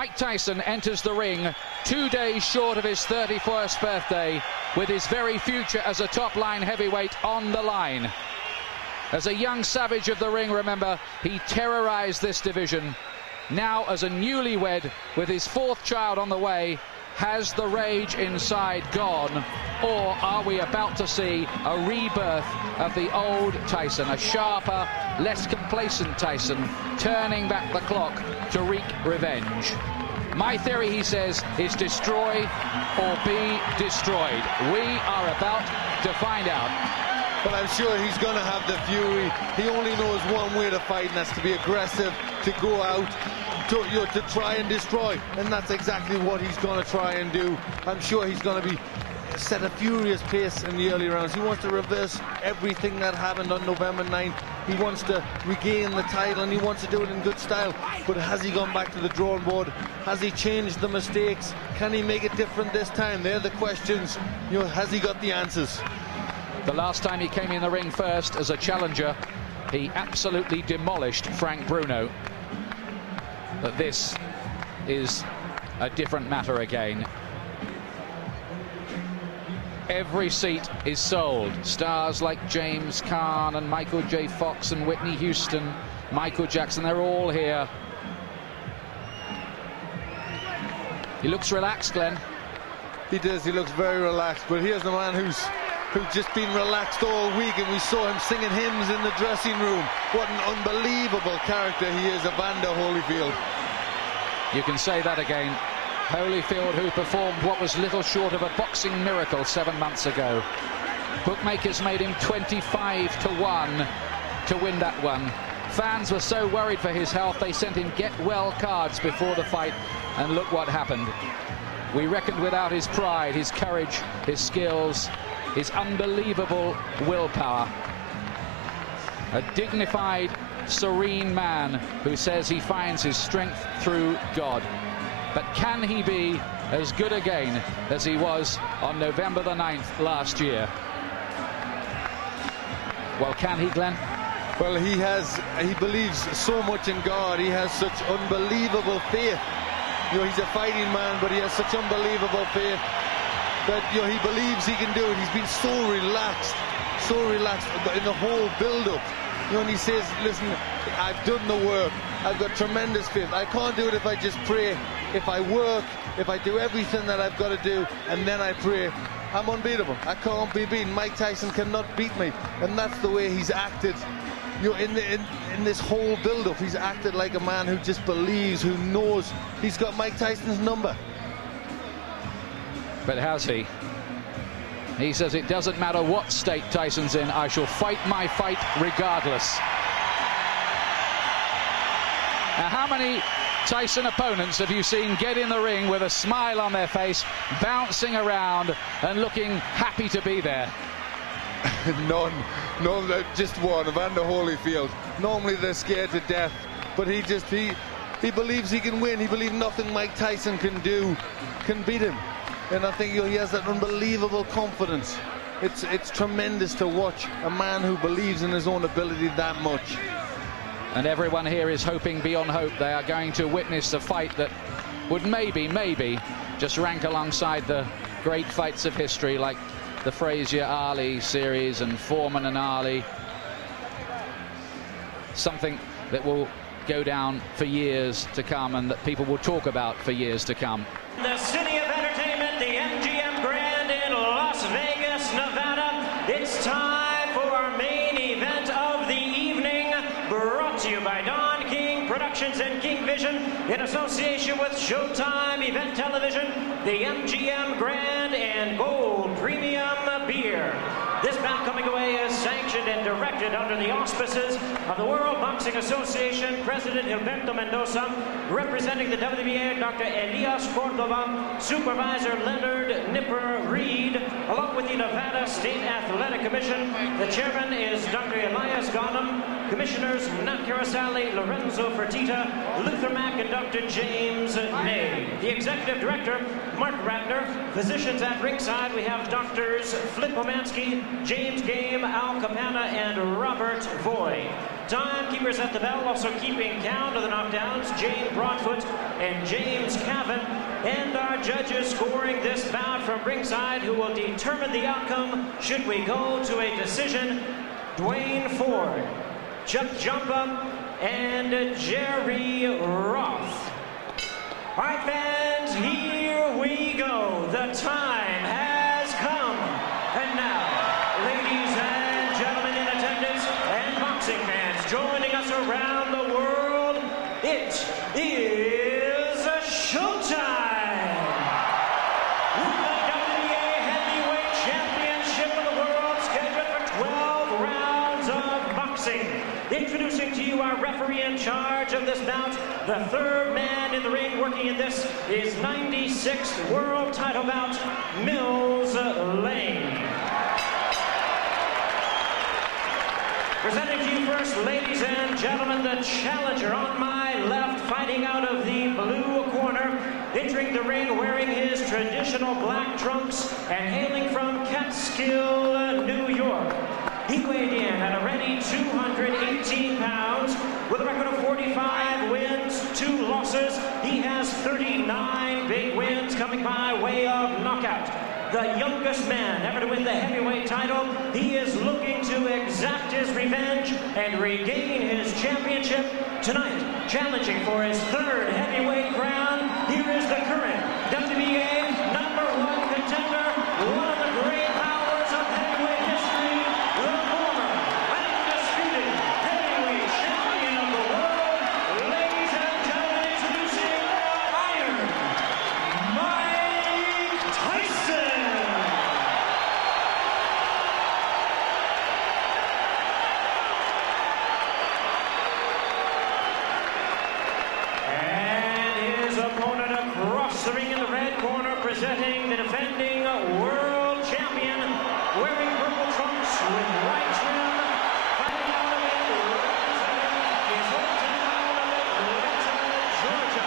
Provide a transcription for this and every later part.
Mike Tyson enters the ring 2 days short of his 31st birthday, with his very future as a top-line heavyweight on the line. As a young savage of the ring, remember, he terrorized this division. Now, as a newlywed with his 4th child on the way, has the rage inside gone, or are we about to see a rebirth of the old Tyson, a sharper, less complacent Tyson, turning back the clock to wreak revenge? My theory, he says, is destroy or be destroyed. We are about to find out. But I'm sure he's going to have the fury. He only knows one way to fight, and that's to be aggressive, to go out, to try and destroy. And that's exactly what he's going to try and do. I'm sure he's going to set a furious pace in the early rounds. He wants to reverse everything that happened on November 9th. He wants to regain the title, and he wants to do it in good style. But has he gone back to the drawing board? Has he changed the mistakes? Can he make it different this time? They're the questions. You know, has he got the answers? The last time he came in the ring first as a challenger, he absolutely demolished Frank Bruno. But this is a different matter again. Every seat is sold. Stars like James Caan and Michael J. Fox and Whitney Houston, Michael Jackson, they're all here. He looks relaxed, Glenn. He does, he looks very relaxed, but here's the man who's just been relaxed all week, and we saw him singing hymns in the dressing room. What an unbelievable character he is, Evander Holyfield. You can say that again. Holyfield, who performed what was little short of a boxing miracle 7 months ago. Bookmakers made him 25-1 to win that one. Fans were so worried for his health, they sent him get-well cards before the fight, and look what happened. We reckoned without his pride, his courage, his skills, his unbelievable willpower. A dignified, serene man who says he finds his strength through God. But can he be as good again as he was on November the 9th last year? Well, can he, Glenn? Well, he believes so much in God. He has such unbelievable faith. You know, he's a fighting man, but he has such unbelievable faith that, you know, he believes he can do it. He's been so relaxed in the whole build-up. You know, and he says, listen, I've done the work. I've got tremendous faith. I can't do it if I just pray. If I work, if I do everything that I've got to do, and then I pray, I'm unbeatable. I can't be beaten. Mike Tyson cannot beat me. And that's the way he's acted. You know, in this whole build-up, he's acted like a man who just believes, who knows he's got Mike Tyson's number. But has he? He says it doesn't matter what state Tyson's in, I shall fight my fight regardless. Now, how many Tyson opponents have you seen get in the ring with a smile on their face, bouncing around and looking happy to be there? None. No, just one, Evander Holyfield. Normally they're scared to death, but he believes he can win. He believes nothing Mike Tyson can do can beat him. And I think, you know, he has that unbelievable confidence. It's tremendous to watch a man who believes in his own ability that much. And everyone here is hoping beyond hope. They are going to witness a fight that would maybe just rank alongside the great fights of history, like the Frazier-Ali series and Foreman and Ali. Something that will go down for years to come and that people will talk about for years to come. The city of entertainment, the MGM Grand in Las Vegas, Nevada. It's time for our main event of the evening, brought to you by Don King Productions and King Vision in association with Showtime Event Television, the MGM Grand and Gold Premium Beer. This bout coming away is sanctioned and directed under the auspices of the World Boxing Association, President Gilberto Mendoza, representing the WBA, Dr. Elias Cordova, Supervisor Leonard Nipper Reed, along with the Nevada State Athletic Commission. The chairman is Dr. Elias Ghanem, Commissioners Nat Carasali, Lorenzo Fertitta, Luther Mack, and Dr. James Ney. The Executive Director, Mark Ratner. Physicians at ringside, we have Doctors Flip Omansky, James Game, Al Capana, and Robert Voy. Timekeepers at the bell, also keeping count of the knockdowns, Jane Broadfoot and James Cavan. And our judges scoring this bout from ringside, who will determine the outcome should we go to a decision: Dwayne Ford, Chuck Jumpa, and Jerry Roth. All right, fans, here we go. The time has come. And now, ladies and gentlemen in attendance and boxing fans joining us around the world, it is showtime! With the WBA Heavyweight Championship of the world scheduled for 12 rounds of boxing. Introducing to you our referee in charge of this bout, the third man in the ring working in this is 96th world title bout, Mills Lane. Presenting to you first, ladies and gentlemen, the challenger on my left, fighting out of the blue corner, entering the ring wearing his traditional black trunks and hailing from Catskill, New York. He weighed in at a ready 218 pounds with a record of 45 wins, 2 losses. He has 39 big wins coming by way of knockout. The youngest man ever to win the heavyweight title. He is looking to exact his revenge and regain his championship tonight. Challenging for his third heavyweight crown, here is the current WBA #1 contender, one of the great powers of heavyweight history, the former undisputed heavyweight champion of the world. Ladies and gentlemen, introducing Iron Mike Taison. Opponent across the ring in the red corner, presenting the defending world champion, wearing purple trunks with white trim, fighting out of it, representing his hometown of Atlanta, Georgia.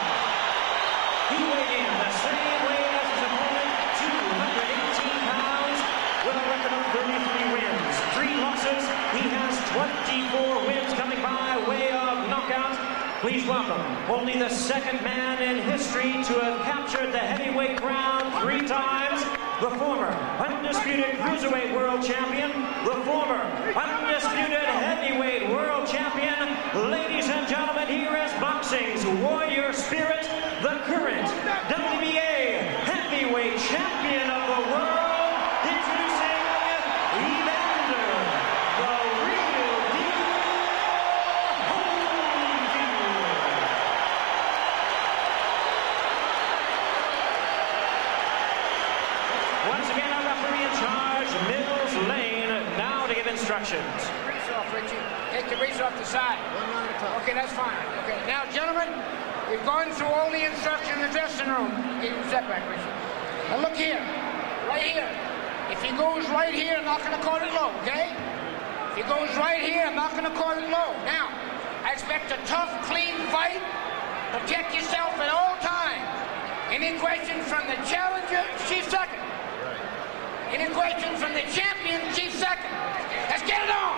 He weighed in the same weight as his opponent, 218 pounds, with a record of 33 wins, 3 losses. He has 24 wins coming by way of knockout. Please welcome only the second man in history to have captured the heavyweight crown 3 times, the former undisputed cruiserweight world champion, the former undisputed heavyweight world champion. Ladies and gentlemen, here is boxing's warrior spirit, the current WBA heavyweight champion of the world, introducing Evander, the real deal. Once again, our referee in charge, Mills Lane, now to give instructions. Grease off, Richie. Take the grease off the side. Okay, that's fine. Okay, now, gentlemen, we've gone through all the instructions in the dressing room. Give him a step back, Richie. Now, look here. Right here. If he goes right here, I'm not going to call it low, okay? If he goes right here, I'm not going to call it low. Now, I expect a tough, clean fight. Protect yourself at all times. Any questions from the challenger, she's second. Any questions from the champion, she's second. Let's get it on!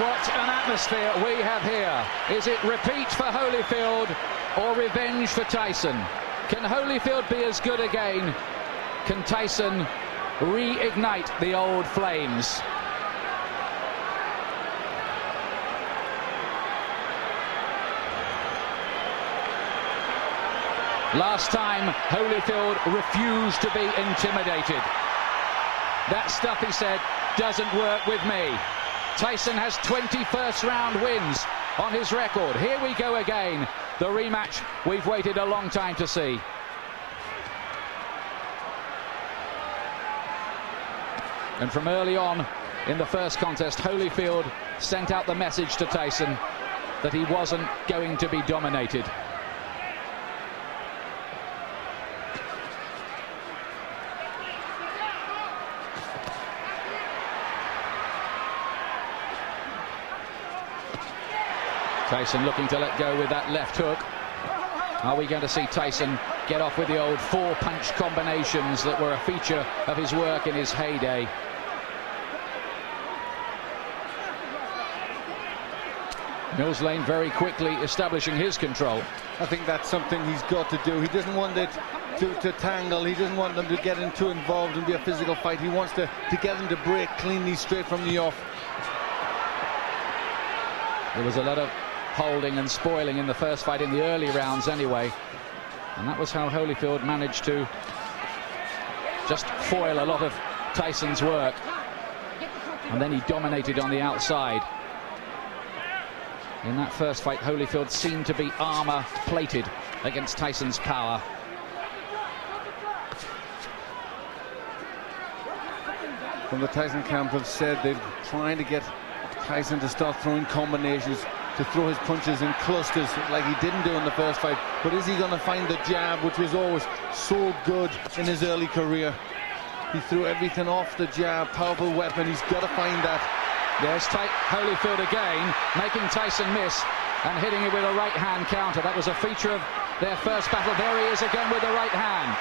What an atmosphere we have here. Is it repeat for Holyfield or revenge for Tyson? Can Holyfield be as good again? Can Tyson reignite the old flames? Last time, Holyfield refused to be intimidated. That stuff, he said, doesn't work with me. Tyson has 20 first-round wins on his record. Here we go again. The rematch we've waited a long time to see. And from early on in the first contest, Holyfield sent out the message to Tyson that he wasn't going to be dominated. Tyson looking to let go with that left hook. Are we going to see Tyson get off with the old 4-punch combinations that were a feature of his work in his heyday? Mills Lane very quickly establishing his control. I think that's something he's got to do. He doesn't want it to tangle. He doesn't want them to get too involved and be a physical fight. He wants to get them to break cleanly straight from the off. There was a lot of holding and spoiling in the first fight in the early rounds anyway. And that was how Holyfield managed to just foil a lot of Tyson's work. And then he dominated on the outside. In that first fight, Holyfield seemed to be armor-plated against Tyson's power. From the Tyson camp have said they're trying to get Tyson to start throwing combinations, to throw his punches in clusters like he didn't do in the first fight. But is he going to find the jab, which was always so good in his early career? He threw everything off the jab, powerful weapon. He's got to find that. There's Holyfield again, making Tyson miss and hitting it with a right-hand counter. That was a feature of their first battle. There he is again with the right hand.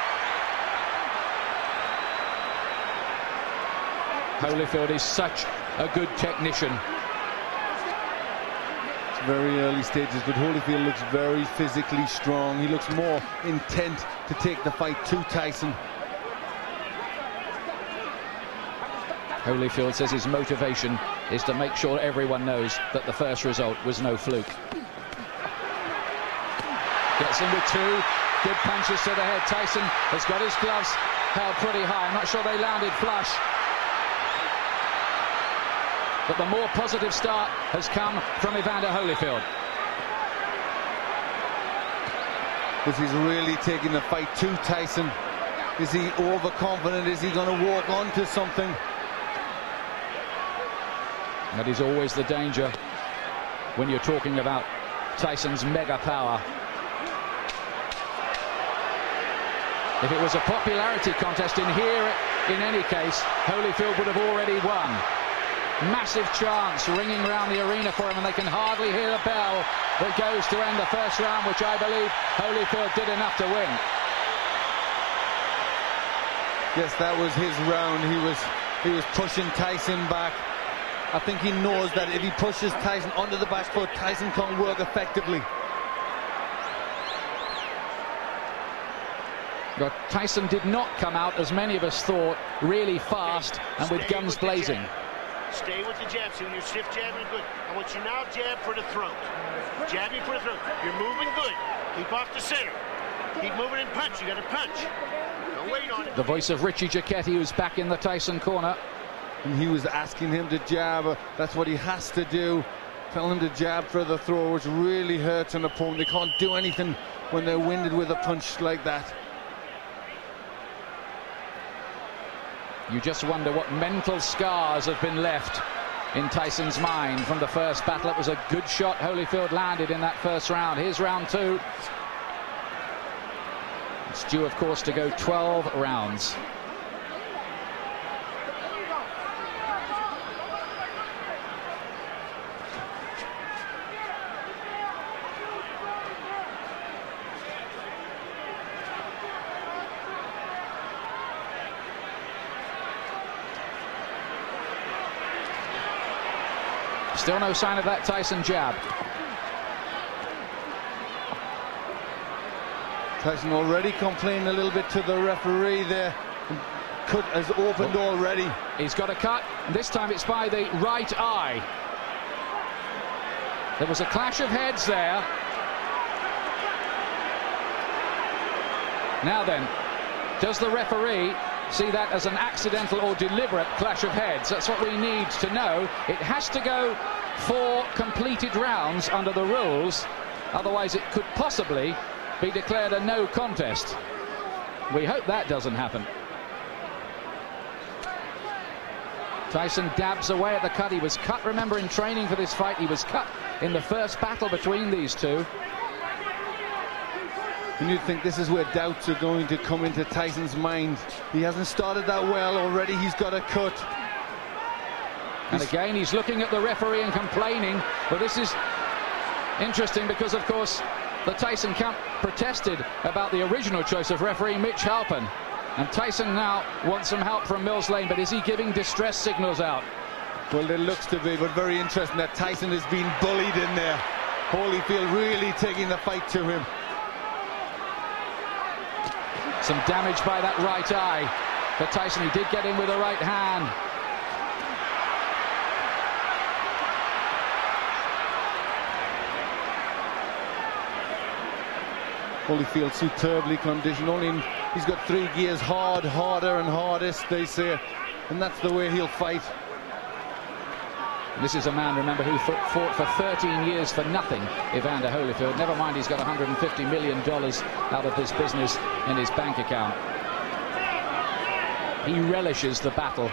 Holyfield is such a good technician. It's very early stages, but Holyfield looks very physically strong. He looks more intent to take the fight to Tyson. Holyfield says his motivation is to make sure everyone knows that the first result was no fluke. Gets in with two. Good punches to the head. Tyson has got his gloves held pretty high. I'm not sure they landed flush. But the more positive start has come from Evander Holyfield. This is really taking the fight to Tyson. Is he overconfident? Is he going to walk onto something? That is always the danger when you're talking about Tyson's mega power. If it was a popularity contest in here, in any case, Holyfield would have already won. Massive chants ringing around the arena for him, and they can hardly hear the bell that goes to end the first round, which I believe Holyfield did enough to win. Yes, that was his round. He was pushing Tyson back. I think he knows that if he pushes Tyson onto the back foot, Tyson can't work effectively. But Tyson did not come out, as many of us thought, really fast and with guns blazing. Stay with the jab, so you're stiff jabbing good. I want you now jab for the throat. Jabbing for the throat. You're moving good. Keep off the center. Keep moving and punch. You got to punch. Don't wait on it. The voice of Richie Giacchetti, who's back in the Tyson corner. And he was asking him to jab. That's what he has to do. Tell him to jab for the throw, which really hurts an opponent. They can't do anything when they're winded with a punch like that. You just wonder what mental scars have been left in Tyson's mind from the first battle. It was a good shot Holyfield landed in that first round. Here's round two. It's due, of course, to go 12 rounds. Still no sign of that Tyson jab. Tyson already complaining a little bit to the referee there. Cut has opened already. He's got a cut, and this time it's by the right eye. There was a clash of heads there. Now then, does the referee see that as an accidental or deliberate clash of heads? That's what we need to know. It has to go 4 completed rounds under the rules, otherwise it could possibly be declared a no contest. We hope that doesn't happen. Tyson dabs away at the cut. He was cut, remember, in training for this fight. He was cut in the first battle between these two. And you'd think this is where doubts are going to come into Tyson's mind. He hasn't started that well already. He's got a cut. And again, he's looking at the referee and complaining. But this is interesting because, of course, the Tyson camp protested about the original choice of referee Mitch Halpin. And Tyson now wants some help from Mills Lane, but is he giving distress signals out? Well, it looks to be, but very interesting that Tyson is being bullied in there. Holyfield really taking the fight to him. Some damage by that right eye for Tyson. He did get in with a right hand. Holyfield superbly conditioned. He's got 3 gears: hard, harder and hardest, they say, and that's the way he'll fight. This is a man, remember, who fought for 13 years for nothing, Evander Holyfield. Never mind, he's got $150 million out of this business in his bank account. He relishes the battle.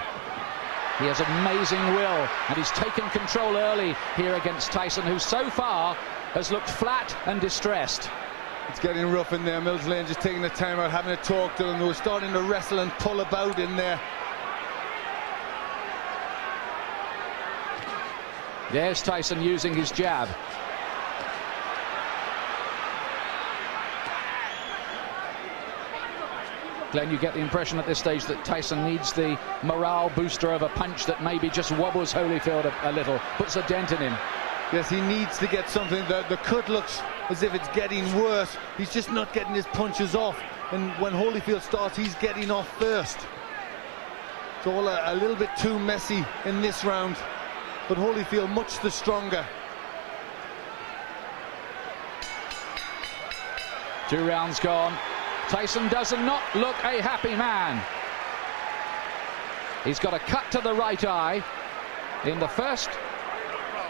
He has amazing will, and he's taken control early here against Tyson, who so far has looked flat and distressed. It's getting rough in there. Mills Lane just taking the time out, having a talk to them. They were starting to wrestle and pull about in there. There's Tyson using his jab. Glenn, you get the impression at this stage that Tyson needs the morale booster of a punch that maybe just wobbles Holyfield a little, puts a dent in him. Yes, he needs to get something. The cut looks as if it's getting worse. He's just not getting his punches off. And when Holyfield starts, he's getting off first. It's all a little bit too messy in this round. But Holyfield much the stronger. 2 rounds gone. Tyson does not look a happy man. He's got a cut to the right eye. In the first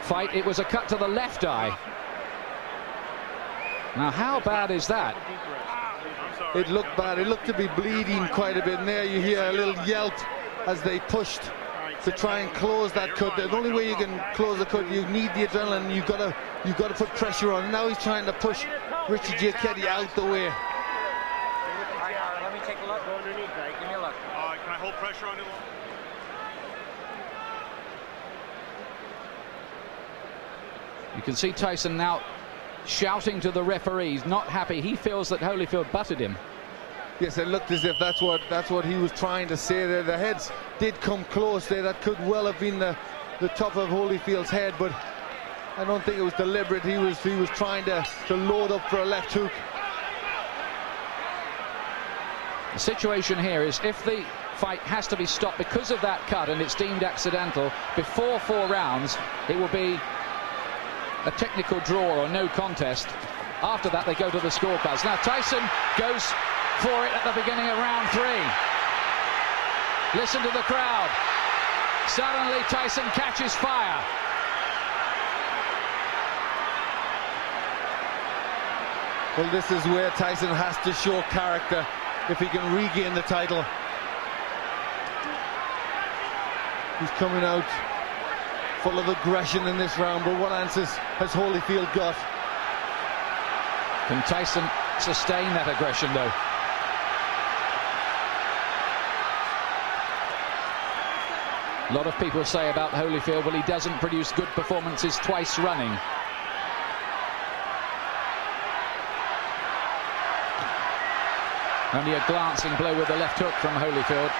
fight, it was a cut to the left eye. Now, how bad is that? It looked bad. It looked to be bleeding quite a bit. And there you hear a little yelp as they pushed to try and close that cut. The only way you can close the cut, you need the adrenaline. You've got to put pressure on. Now he's trying to push Richie Giacchetti out the way. Let me take a look. Go underneath, right? Give me a look. Can I hold pressure on him? You can see Tyson now shouting to the referees, not happy. He feels that Holyfield butted him. Yes, it looked as if that's what he was trying to say there. The heads did come close there. That could well have been the top of Holyfield's head, but I don't think it was deliberate. He was trying to load up for a left hook. The situation here is if the fight has to be stopped because of that cut and it's deemed accidental before 4 rounds, it will be a technical draw or no contest. After that, they go to the scorecards. Now, Tyson goes for it at the beginning of round 3. Listen to the crowd. Suddenly, Tyson catches fire. Well, this is where Tyson has to show character if he can regain the title. He's coming out full of aggression in this round, but what answers has Holyfield got? Can Tyson sustain that aggression, though? A lot of people say about Holyfield, well, he doesn't produce good performances twice running. Only a glancing blow with the left hook from Holyfield.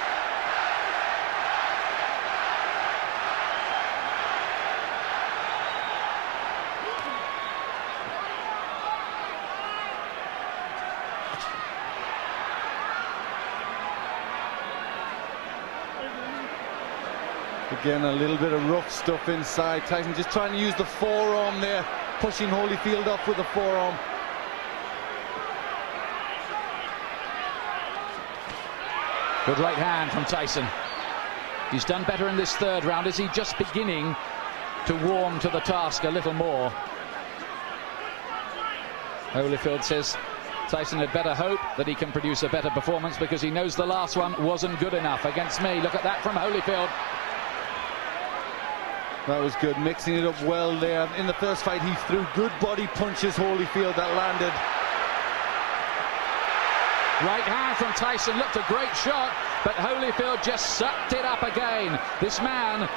Again, a little bit of rough stuff inside. Tyson just trying to use the forearm there, pushing Holyfield up with the forearm. Good right hand from Tyson. He's done better in this 3rd round. Is he just beginning to warm to the task a little more? Holyfield says Tyson had better hope that he can produce a better performance because he knows the last one wasn't good enough against me. Look at that from Holyfield. That was good, mixing it up well there. In the first fight, he threw good body punches, Holyfield, that landed. Right hand from Tyson, looked a great shot, but Holyfield just sucked it up again. This man,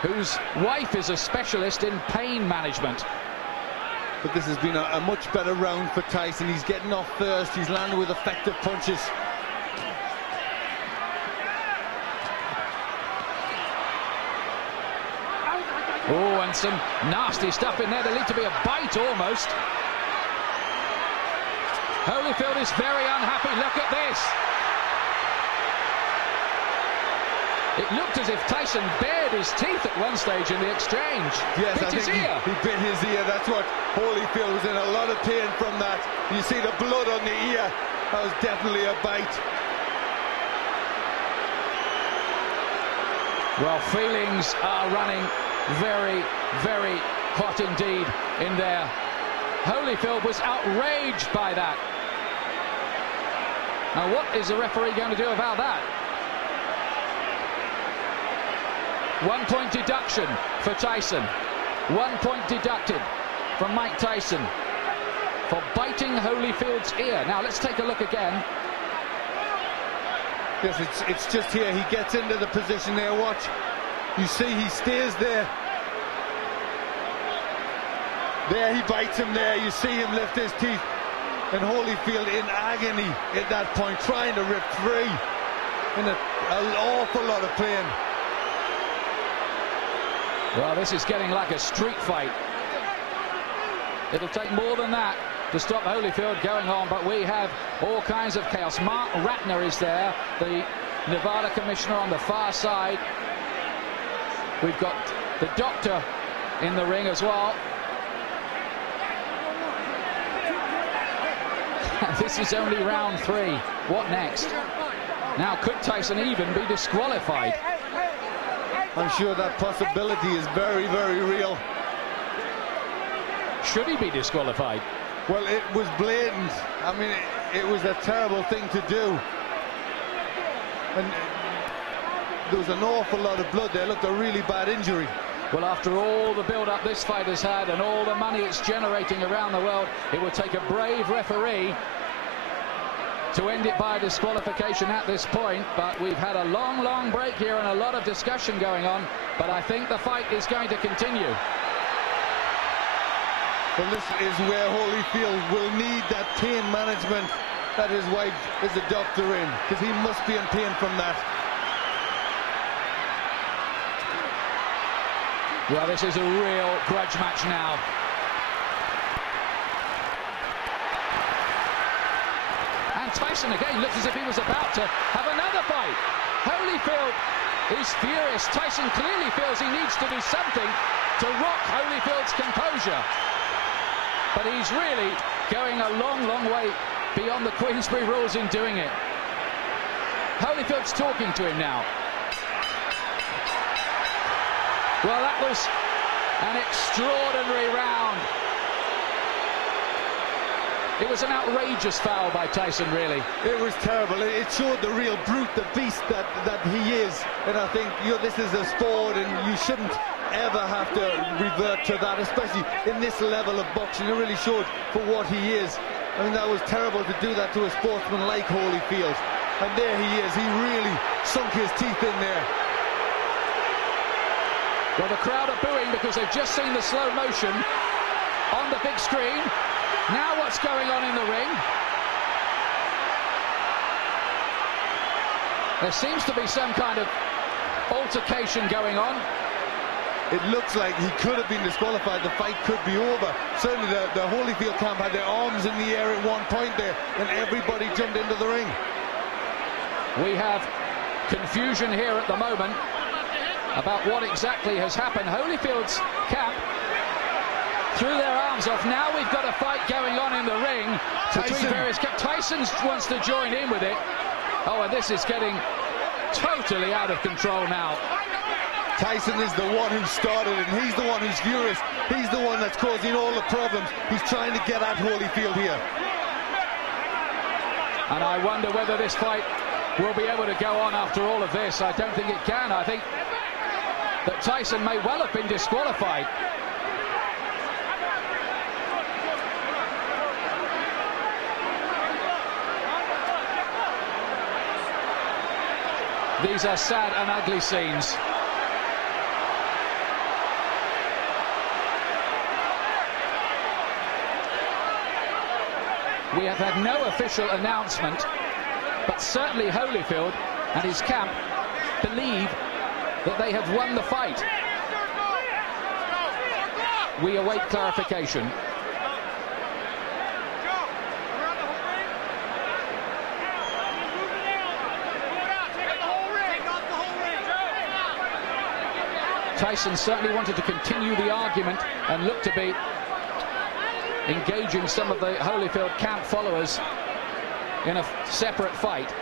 whose wife is a specialist in pain management. But this has been a much better round for Tyson. He's getting off first, he's landing with effective punches. and some nasty stuff in there. There lead to be a bite almost. Holyfield is very unhappy. Look at this. It looked as if Tyson bared his teeth at one stage in the exchange. Yes, bit I his think ear. He bit his ear. That's what Holyfield was in a lot of pain from that. You see the blood on the ear. That was definitely a bite. Well, feelings are running very, very hot indeed in there. Holyfield was outraged by that. Now, what is the referee going to do about that? 1 point deduction for Tyson. 1 point deducted from Mike Tyson for biting Holyfield's ear. Now let's take a look again. Yes, it's just here. He gets into the position there. Watch. You see he stays there. There he bites him there. You see him lift his teeth. And Holyfield in agony at that point, trying to rip free. In an awful lot of pain. Well, this is getting like a street fight. It'll take more than that to stop Holyfield going on, but we have all kinds of chaos. Mark Ratner is there, the Nevada commissioner on the far side. We've got the doctor in the ring as well. This is only round 3. What next? Now, could Tyson even be disqualified? I'm sure that possibility is very, very real. Should he be disqualified? Well, it was blatant. I mean, it was a terrible thing to do. And there was an awful lot of blood there. Looked a really bad injury. Well, after all the build-up this fight has had and all the money it's generating around the world, it would take a brave referee to end it by disqualification at this point. But we've had a long, long break here and a lot of discussion going on. But I think the fight is going to continue. Well, this is where Holyfield will need that pain management that his wife is a doctor in, because he must be in pain from that. Well, this is a real grudge match now. And Tyson again looks as if he was about to have another fight. Holyfield is furious. Tyson clearly feels he needs to do something to rock Holyfield's composure. But he's really going a long, long way beyond the Queensberry rules in doing it. Holyfield's talking to him now. Well, that was an extraordinary round. It was an outrageous foul by Tyson, really. It was terrible. It showed the real brute, the beast that he is. And I think, you know, this is a sport and you shouldn't ever have to revert to that, especially in this level of boxing. It really showed for what he is. I mean, that was terrible to do that to a sportsman like Holyfield. And there he is. He really sunk his teeth in there. Well, the crowd are booing because they've just seen the slow motion on the big screen. Now what's going on in the ring? There seems to be some kind of altercation going on. It looks like he could have been disqualified. The fight could be over. Certainly the Holyfield camp had their arms in the air at one point there, and everybody jumped into the ring. We have confusion here at the moment about what exactly has happened. Holyfield's camp threw their arms off. Now we've got a fight going on in the ring between various camps. Tyson wants to join in with it. Oh, and this is getting totally out of control now. Tyson is the one who started it, and he's the one who's furious. He's the one that's causing all the problems. He's trying to get at Holyfield here. And I wonder whether this fight will be able to go on after all of this. I don't think it can. I think that Tyson may well have been disqualified. These are sad and ugly scenes. We have had no official announcement, but certainly Holyfield and his camp believe that they have won the fight. we await clarification. Tyson certainly wanted to continue the argument and looked to be engaging some of the Holyfield camp followers in a separate fight.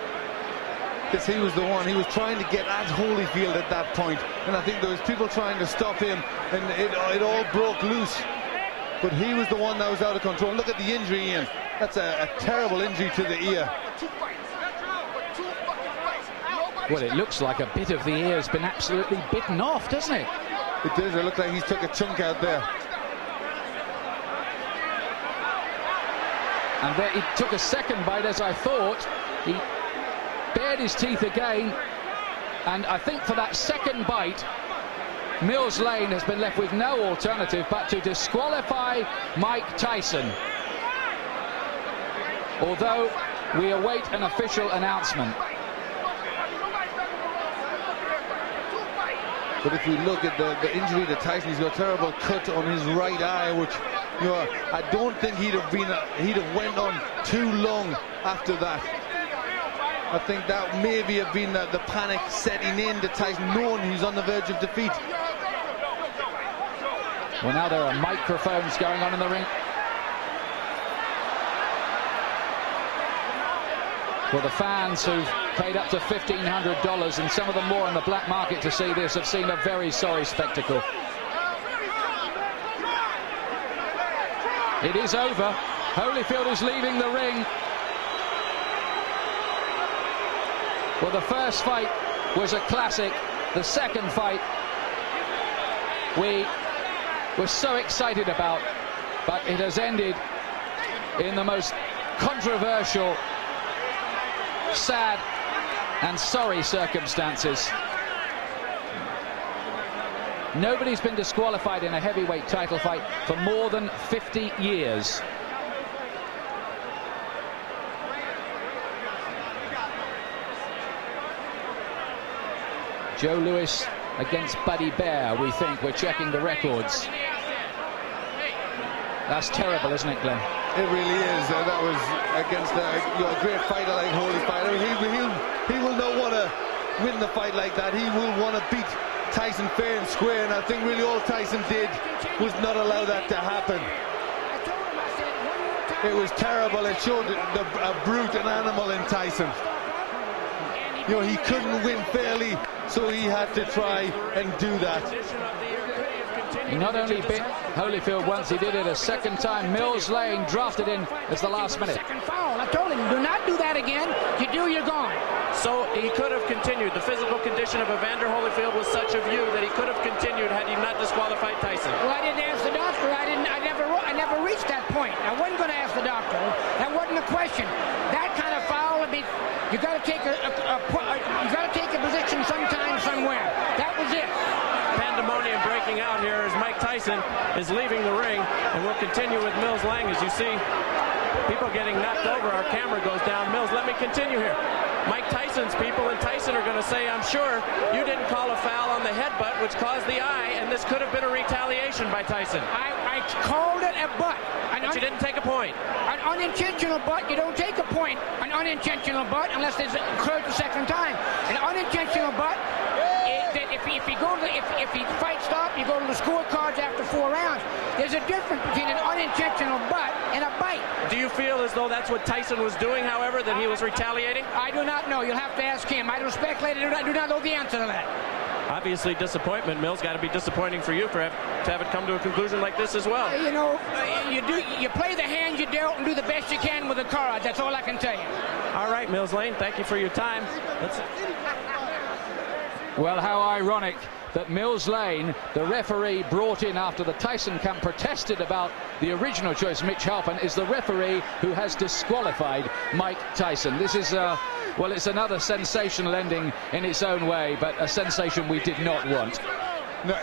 Because he was the one, he was trying to get at Holyfield at that point, and I think there was people trying to stop him, and it all broke loose. But he was the one that was out of control. Look at the injury, Ian. That's a terrible injury to the ear. Well, it looks like a bit of the ear has been absolutely bitten off, doesn't it? It does. It looks like he's took a chunk out there. And there he took a second bite, as I thought. He bared his teeth again, and I think for that second bite, Mills Lane has been left with no alternative but to disqualify Mike Tyson. Although we await an official announcement. But if we look at the injury to Tyson, he's got a terrible cut on his right eye, which, you know, I don't think he'd have went on too long after that. I think that maybe have been the panic setting in to Tyson, knowing he's on the verge of defeat. Well, now there are microphones going on in the ring. Well, the fans who've paid up to $1,500 and some of them more on the black market to see this have seen a very sorry spectacle. It is over. Holyfield is leaving the ring. Well, the first fight was a classic. The second fight we were so excited about, but it has ended in the most controversial, sad and sorry circumstances. Nobody's been disqualified in a heavyweight title fight for more than 50 years. Joe Louis against Buddy Bear, we think. We're checking the records. That's terrible, isn't it, Glenn? It really is. That was against a great fighter like Holyfield. He will not want to win the fight like that. He will want to beat Tyson fair and square, and I think really all Tyson did was not allow that to happen. It was terrible. It showed a brute, an animal in Tyson. You know, he couldn't win fairly, so he had to try and do that. He not only bit Holyfield once, he did it a second time. Mills Lane drafted in as the last minute. Second foul. I told him, do not do that again. You do, you're gone. So he could have continued. The physical condition of Evander Holyfield was such of you that he could have continued had he not disqualified Tyson. Well, I didn't ask the doctor. I never reached that point. I wasn't going to ask the doctor. That wasn't a question. That kind of foul, you got to take a position sometime, somewhere. That was it. Pandemonium breaking out here as Mike Tyson is leaving the ring, and we'll continue with Mills Lang. As you see people getting knocked over, our camera goes down. Mills, let me continue here. Mike Tyson's people and Tyson are going to say, I'm sure you didn't call a foul on the headbutt, which caused the eye, and this could have been a retaliation by Tyson. I called it a butt. But you didn't take a point. An unintentional butt, you don't take a point. An unintentional butt, unless it's occurred the second time. An unintentional butt, if he fight stop, you go to the scorecards after 4 rounds. There's a difference between an unintentional butt and a bite. Do you feel as though that's what Tyson was doing, however, that he was retaliating? I do not know. You'll have to ask him. I don't speculate. I do not know the answer to that. Obviously, disappointment. Mills, got to be disappointing for you to have it come to a conclusion like this as well. You know, you play the hand you dealt and do the best you can with the cards. That's all I can tell you. All right, Mills Lane, thank you for your time. Well, how ironic that Mills Lane, the referee brought in after the Tyson camp protested about the original choice, Mitch Halpin, is the referee who has disqualified Mike Tyson. This is, well, it's another sensational ending in its own way, but a sensation we did not want. No,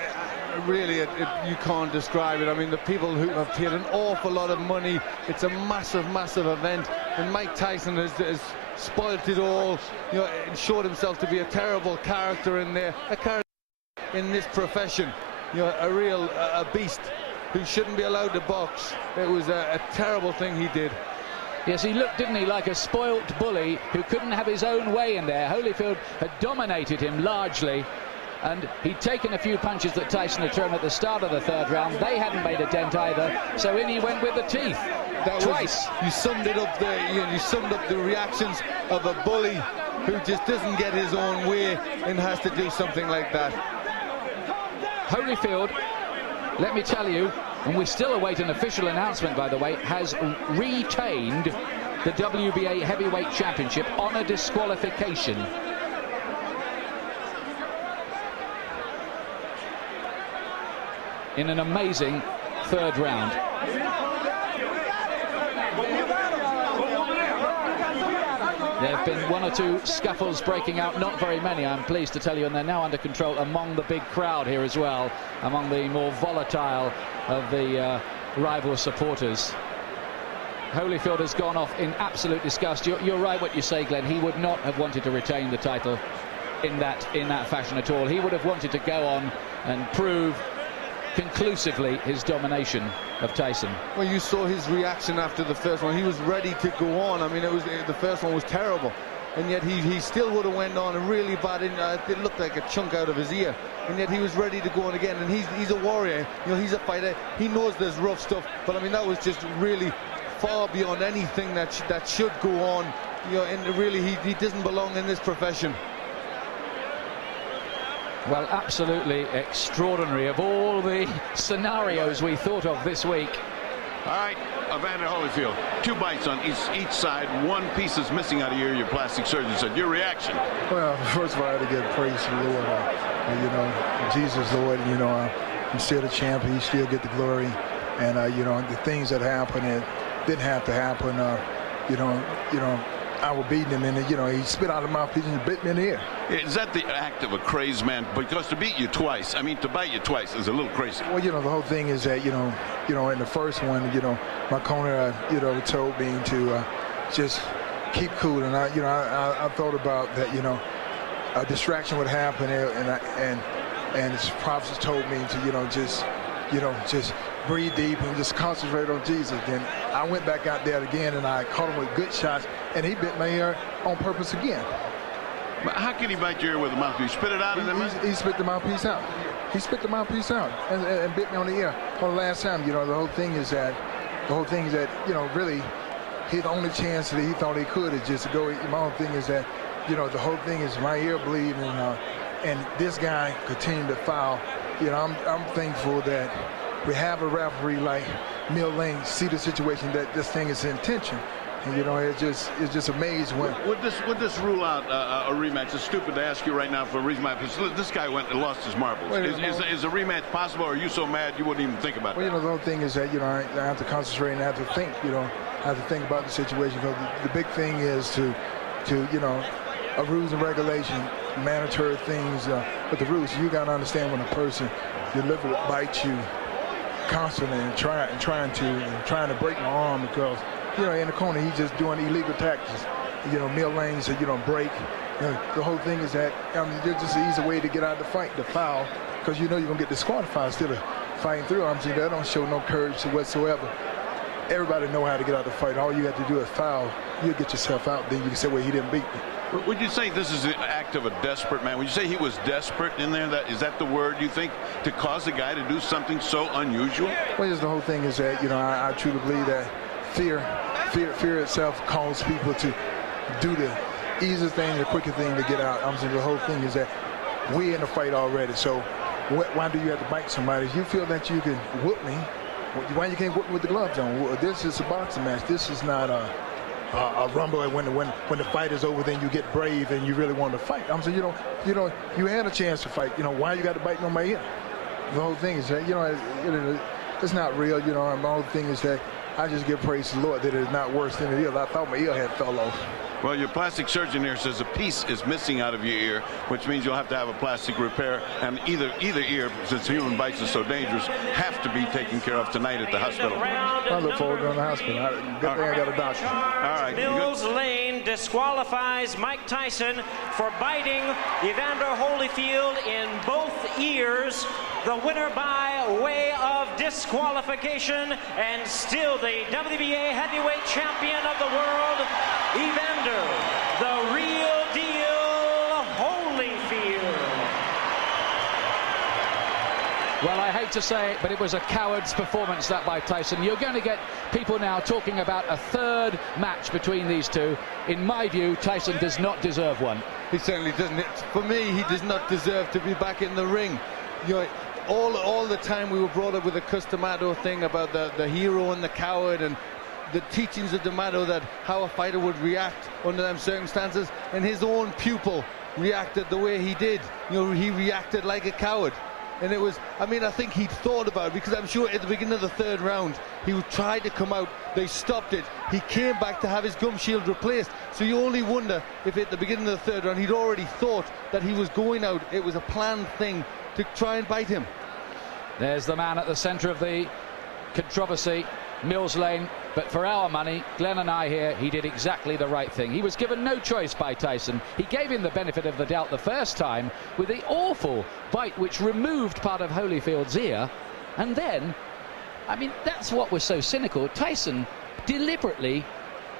really, you can't describe it. I mean, the people who have paid an awful lot of money, it's a massive, massive event, and Mike Tyson has spoilt it all, you know, and showed himself to be a terrible character in there, a character in this profession, you know, a real beast. who shouldn't be allowed to box. It was a terrible thing he did. Yes, he looked, didn't he, like a spoilt bully who couldn't have his own way in there. Holyfield had dominated him largely, and he'd taken a few punches that Tyson had thrown at the start of the third round. They hadn't made a dent either, so in he went with the teeth. That twice. You summed it up there. You summed up the reactions of a bully who just doesn't get his own way and has to do something like that. Holyfield, let me tell you, and we still await an official announcement, by the way, has retained the WBA Heavyweight Championship on a disqualification. In an amazing third round. There have been one or two scuffles breaking out, not very many, I'm pleased to tell you, and they're now under control among the big crowd here as well, among the more volatile of the rival supporters. Holyfield has gone off in absolute disgust. You're right what you say, Glenn. He would not have wanted to retain the title in that fashion at all. He would have wanted to go on and prove conclusively his domination of Tyson. Well, you saw his reaction after the first one. He was ready to go on. I mean, the first one was terrible, and yet he still would have went on and really bad. It looked like a chunk out of his ear, and yet he was ready to go on again. And he's a warrior. You know, he's a fighter. He knows there's rough stuff, but I mean, that was just really far beyond anything that should go on. You know, and really, he doesn't belong in this profession. Well, absolutely extraordinary of all the scenarios we thought of this week. All right, Evander Holyfield, 2 bites on each side. 1 piece is missing out of your plastic surgeon said. Your reaction? Well, first of all, I had to give praise to the Lord. You know, Jesus, Lord, you know, he's still the champion. He still get the glory. And, you know, the things that happened, it didn't have to happen. You know, I was beating him, and you know, he spit out of my mouthpiece and bit me in the ear. Is that the act of a crazed man? Because to beat you twice, I mean, to bite you twice is a little crazy. Well, you know, the whole thing is that, you know, in the first one, you know, my corner, you know, told me to just keep cool, and I thought about that, you know, a distraction would happen, and his prophets told me to, you know, just breathe deep and just concentrate on Jesus. Then I went back out there again, and I caught him with good shots, and he bit my ear on purpose again. But how can he bite your ear with a mouthpiece? Spit it out of them? He spit the mouthpiece out. He spit the mouthpiece out and bit me on the ear. On the last time, you know, the whole thing is that, you know, really, his only chance that he thought he could is just to go. My whole thing is that, you know, the whole thing is my ear bleeding, and this guy continued to foul. You know, I'm thankful that we have a referee like Mill Lane see the situation that this thing is intention. And, you know, it's just amazed when. Would this rule out a rematch? It's stupid to ask you right now for a reason. This guy went and lost his marbles. Is a rematch possible, or are you so mad you wouldn't even think about it? Well, you know, the whole thing is that, you know, I have to concentrate and I have to think, you know, I have to think about the situation. Because the big thing is to you know, a rules and regulation, mandatory things, but the rules, you got to understand when a person deliberately bites you constantly and trying to break my arm, because, you know, in the corner he's just doing illegal tactics. You know, Mill Lane said, you don't break. You know, the whole thing is that there's just an easy way to get out of the fight, the foul, because you know you're gonna get disqualified instead of fighting through. I'm saying that don't show no courage whatsoever. Everybody know how to get out of the fight. All you have to do is foul. You'll get yourself out. Then you can say, well, he didn't beat me. Would you say this is an act of a desperate man? Would you say he was desperate in there? Is that the word you think, to cause a guy to do something so unusual? Well, just the whole thing is that, you know, I truly believe that fear itself causes people to do the easiest thing, the quickest thing to get out. I'm saying the whole thing is that we're in the fight already. So why do you have to bite somebody? If you feel that you can whoop me, why you can't whoop with the gloves on? This is a boxing match. This is not a rumble. When the fight is over, then you get brave and you really want to fight. I'm saying, you had a chance to fight. You know, why you got to bite on my ear? The whole thing is that, you know, it's not real. You know, and the whole thing is that I just give praise to the Lord that it is not worse than it is. I thought my ear had fell off. Well, your plastic surgeon here says a piece is missing out of your ear, which means you'll have to have a plastic repair, and either ear, since human bites are so dangerous, have to be taken care of tonight at the hospital. I look forward to going to the hospital. Good thing I got a doctor. All right. Mills Lane disqualifies Mike Tyson for biting Evander Holyfield in both ears. The winner by way of disqualification, and still the WBA heavyweight champion of the world, Evander, the real deal, Holyfield. Well, I hate to say it, but it was a coward's performance, that by Tyson. You're going to get people now talking about a third match between these two. In my view, Tyson does not deserve one. He certainly doesn't. For me, he does not deserve to be back in the ring. You know, all the time we were brought up with the Customato thing about the hero and the coward, and the teachings of D'Amato that how a fighter would react under them circumstances, and his own pupil reacted the way he did. You know, he reacted like a coward. And it was, I mean, I think he'd thought about it, because I'm sure at the beginning of the third round, he tried to come out, they stopped it. He came back to have his gum shield replaced. So you only wonder if at the beginning of the third round, he'd already thought that he was going out. It was a planned thing to try and bite him. There's the man at the centre of the controversy, Mills Lane. But for our money, Glenn and I here, he did exactly the right thing. He was given no choice by Tyson. He gave him the benefit of the doubt the first time with the awful bite which removed part of Holyfield's ear. And then, I mean, that's what was so cynical. Tyson deliberately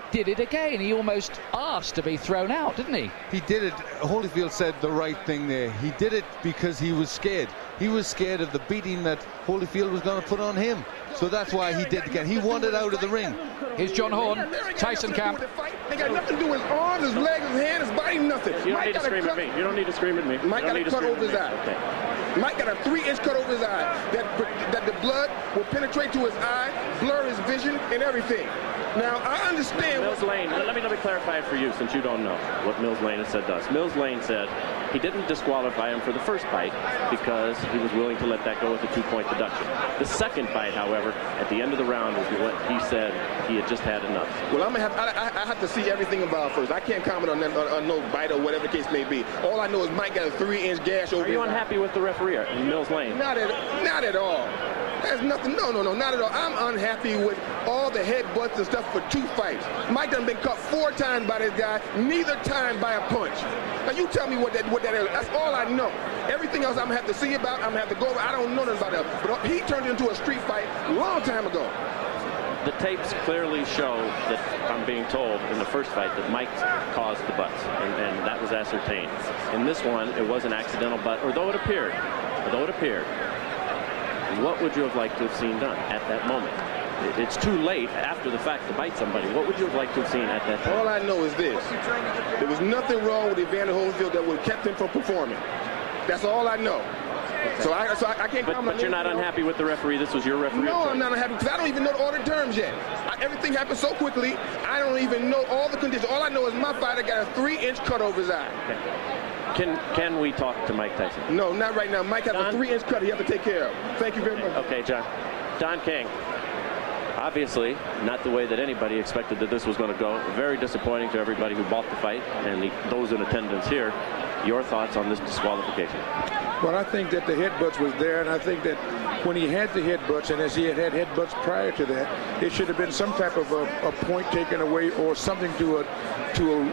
did it again. He almost asked to be thrown out, didn't he? He did it. Holyfield said the right thing there. He did it because he was scared. He was scared of the beating that Holyfield was going to put on him. So that's why he did it again. He wanted out of the ring. Here's John Horn, Tyson camp. They got nothing to do with his arms, his legs, his hands, his body, nothing. You don't need to scream at me. You don't need to scream at me. Mike got a cut over his eye. Okay. Mike got a 3-inch cut over his eye. That the blood will penetrate to his eye, blur his vision, and everything. Now, I understand. Mills Lane, let me clarify it for you, since you don't know what Mills Lane has said to us. Mills Lane said he didn't disqualify him for the first bite because he was willing to let that go with a 2-point deduction. The second bite, however, at the end of the round, is what he said he had just had enough. Well, I have to see everything about first. I can't comment on that, on no bite or whatever the case may be. All I know is Mike got a 3-inch gash over his eye. Are you unhappy with the referee, Mills Lane? Not at all. There's nothing, no, not at all. I'm unhappy with all the headbutts and stuff for 2 fights. Mike done been cut 4 times by this guy, neither time by a punch. Now you tell me what that is. That's all I know. Everything else I'm gonna have to see about, I'm gonna have to go over. I don't know nothing about that. But he turned it into a street fight a long time ago. The tapes clearly show that, I'm being told, in the first fight that Mike caused the butts, and that was ascertained. In this one, it was an accidental butt, although it appeared, what would you have liked to have seen done at that moment? It's too late after the fact to bite somebody. What would you have liked to have seen at that time? All I know is this. There was nothing wrong with Evander Holyfield that would have kept him from performing. That's all I know. So I can't comment. But you're not unhappy with the referee? This was your referee? No, I'm not unhappy because I don't even know the order terms yet. Everything happened so quickly, I don't even know all the conditions. All I know is my fighter got a 3-inch cut over his eye. Okay. Can we talk to Mike Tyson? No, not right now. Mike has a 3-inch cut he has to take care of. Thank you very much. Okay, John. Don King. Obviously, not the way that anybody expected that this was going to go. Very disappointing to everybody who bought the fight and those in attendance here. Your thoughts on this disqualification? Well, I think that the headbutts was there, and I think that when he had the headbutts, and as he had headbutts prior to that, it should have been some type of a point taken away or something to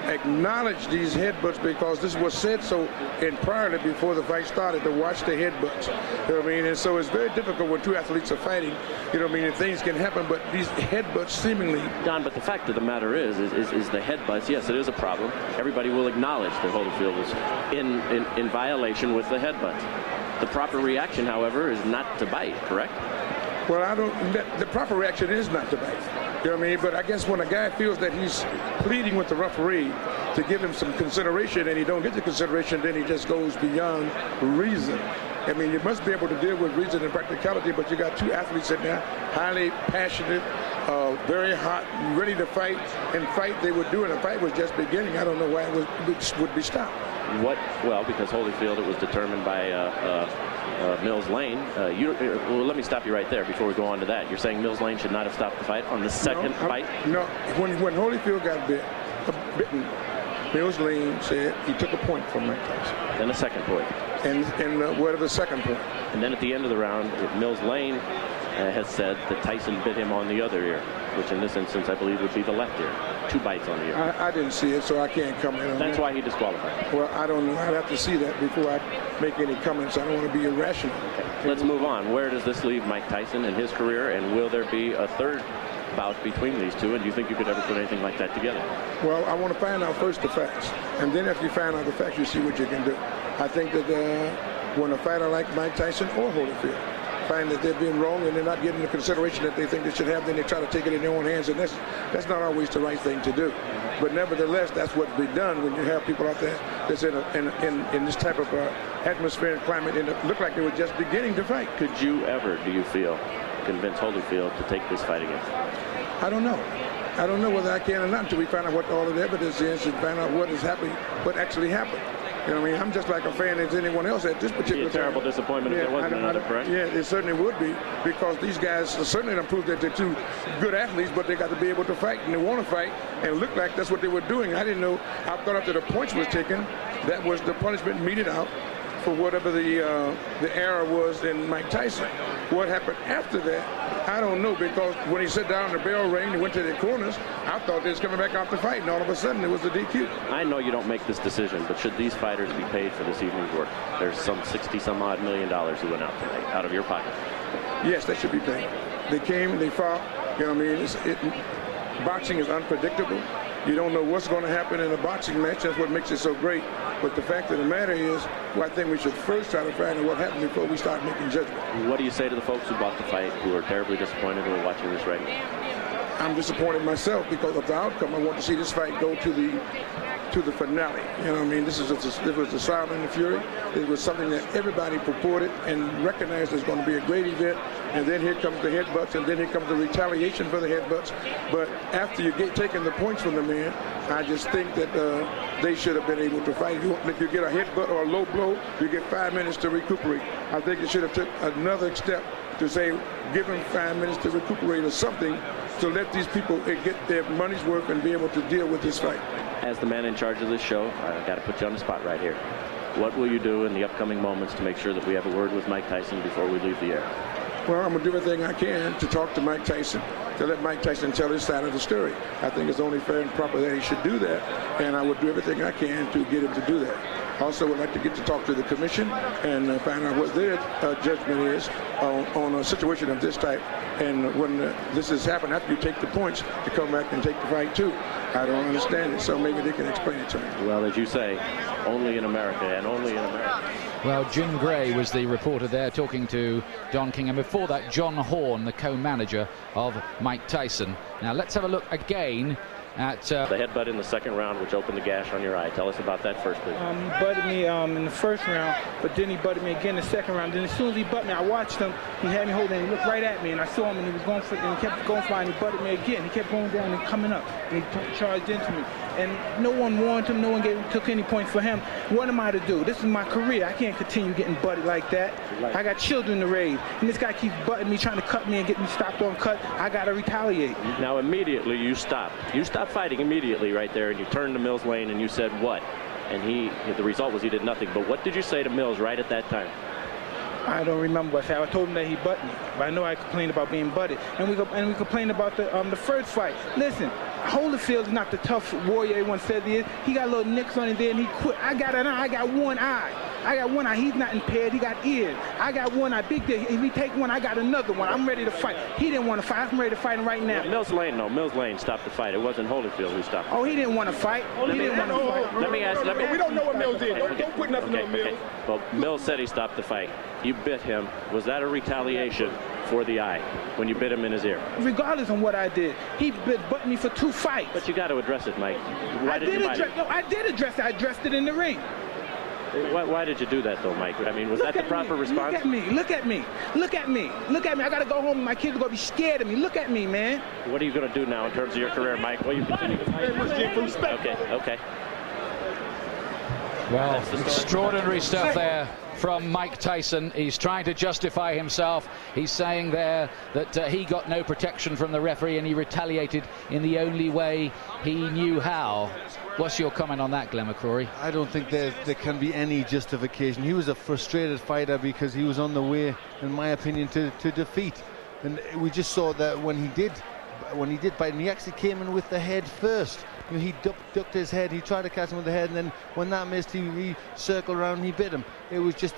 acknowledge these headbutts, because this was said so priorly before the fight started, to watch the headbutts. You know what I mean? And so it's very difficult when 2 athletes are fighting. You know what I mean? And things can happen, but these headbutts seemingly... Don, but the fact of the matter is the headbutts, yes, it is a problem. Everybody will acknowledge that Holyfield was in violation with the headbutts. The proper reaction, however, is not to bite, correct? Well, the proper reaction is not to bite. You know what I mean? But I guess when a guy feels that he's pleading with the referee to give him some consideration and he don't get the consideration, then he just goes beyond reason. I mean, you must be able to deal with reason and practicality, but you got 2 athletes in there, highly passionate, very hot, ready to fight, and fight they would do, and the fight was just beginning. I don't know why it would be stopped. Well, because Holyfield, it was determined by Mills Lane. Well, let me stop you right there before we go on to that. You're saying Mills Lane should not have stopped the fight on the second fight? No, when Holyfield got bitten, Mills Lane said he took a point from Mike Tyson. Then a second point. And what of the second point? And then at the end of the round, Mills Lane has said that Tyson bit him on the other ear. which in this instance I believe would be the left ear. 2 bites on the ear. I didn't see it, so I can't comment on that. That's why he disqualified. Well, I don't know. I'd have to see that before I make any comments. I don't want to be irrational. Okay. Let's move on. Where does this leave Mike Tyson in his career, and will there be a third bout between these two, and do you think you could ever put anything like that together? Well, I want to find out first the facts, and then if you find out the facts, you see what you can do. I think that when a fighter like Mike Tyson or Holyfield find that they're being wrong and they're not getting the consideration that they think they should have, then they try to take it in their own hands, and that's not always the right thing to do. But nevertheless, that's what's been done when you have people out there that's in this type of atmosphere and climate, and it looked like they were just beginning to fight. Could you ever, do you feel, convince Holyfield to take this fight again? I don't know. I don't know whether I can or not until we find out what all of the evidence is and find out what is happening, what actually happened. You know what I mean? I'm just like a fan as anyone else at this particular time. Terrible disappointment if there wasn't another, correct? Yeah, it certainly would be, because these guys certainly don't prove that they're two good athletes, but they got to be able to fight, and they want to fight, and it looked like that's what they were doing. I didn't know. I thought after the points was taken, that was the punishment meted out for whatever the error was in Mike Tyson. What happened after that, I don't know, because when he sat down in the bell rang, he went to the corners, I thought they was coming back out to fight, and all of a sudden it was a DQ. I know you don't make this decision, but should these fighters be paid for this evening's work? There's some $60-some-odd million who went out tonight, out of your pocket. Yes, they should be paid. They came, they fought, you know what I mean? Boxing is unpredictable. You don't know what's going to happen in a boxing match. That's what makes it so great. But the fact of the matter is, well, I think we should first try to find out what happened before we start making judgment. What do you say to the folks who bought the fight, who are terribly disappointed, who are watching this right now? I'm disappointed myself because of the outcome. I want to see this fight go to the finale. You know what I mean? This was the Sound and the Fury. It was something that everybody purported and recognized as going to be a great event. And then here comes the headbutts, and then here comes the retaliation for the headbutts. But after you get taking the points from the man, I just think that they should have been able to fight. If you get a headbutt or a low blow, you get 5 minutes to recuperate. I think it should have took another step to say, give them 5 minutes to recuperate or something, to let these people get their money's worth and be able to deal with this fight. As the man in charge of this show, I've got to put you on the spot right here. What will you do in the upcoming moments to make sure that we have a word with Mike Tyson before we leave the air? Well, I'm going to do everything I can to talk to Mike Tyson, to let Mike Tyson tell his side of the story. I think it's only fair and proper that he should do that, and I would do everything I can to get him to do that. Also, would like to get to talk to the commission and find out what their judgment is on a situation of this type. And when this has happened, after you take the points, to come back and take the fight too. I don't understand it, so maybe they can explain it to me. Well, as you say, only in America, and only in America. Well, Jim Gray was the reporter there talking to Don King, and before that, John Horn, the co-manager of Mike Tyson. Now, let's have a look again at the headbutt in the second round, which opened the gash on your eye. Tell us about that first, please. He butted me in the first round, but then he butted me again in the second round. Then as soon as he butted me, I watched him. He had me holding, and he looked right at me, and I saw him, and he was going for, and he kept going for it, and he butted me again. He kept going down and coming up, and he charged into me. And no one warned him, no one took any points for him. What am I to do? This is my career. I can't continue getting butted like that. I got children to raise, and this guy keeps butting me, trying to cut me and get me stopped on cut. I got to retaliate. Now, immediately you stopped. You stopped fighting immediately right there, and you turned to Mills Lane, and you said what? And the result was he did nothing. But what did you say to Mills right at that time? I don't remember what I said. I told him that he butted me, but I know I complained about being butted. And we complained about the first fight. Listen, Holyfield's not the tough warrior everyone says he is. He got little nicks on his there, and he quit. I got an eye. I got one eye. I got one eye. He's not impaired. He got ears. I got one eye. Big deal. If he take one, I got another one. I'm ready to fight. He didn't want to fight. I'm ready to fight him right now. Mills Lane, no. Mills Lane stopped the fight. It wasn't Holyfield who stopped it. Oh, he didn't want to fight. He didn't want to fight. Let me ask. We don't know what Mills did. Don't put nothing on Mills. Okay. Well, Mills said he stopped the fight. You bit him. Was that a retaliation for the eye when you bit him in his ear? Regardless of what I did, he butted me for 2 fights. But you got to address it, Mike. I did address it. I addressed it in the ring. Why did you do that, though, Mike? I mean, was that the proper response? Look at me. Look at me. Look at me. Look at me. I got to go home and my kids are going to be scared of me. Look at me, man. What are you going to do now in terms of your career, Mike? Well, you continue to fight. Okay. Well, extraordinary stuff there from Mike Tyson. He's trying to justify himself. He's saying there that he got no protection from the referee and he retaliated in the only way he knew how. What's your comment on that, Glenn McCrory? I don't think there can be any justification. He was a frustrated fighter because he was on the way, in my opinion, to defeat. And we just saw that when he did when he did bite him, he actually came in with the head first. You know, he ducked his head, he tried to catch him with the head, and then when that missed, he circled around and he bit him. It was just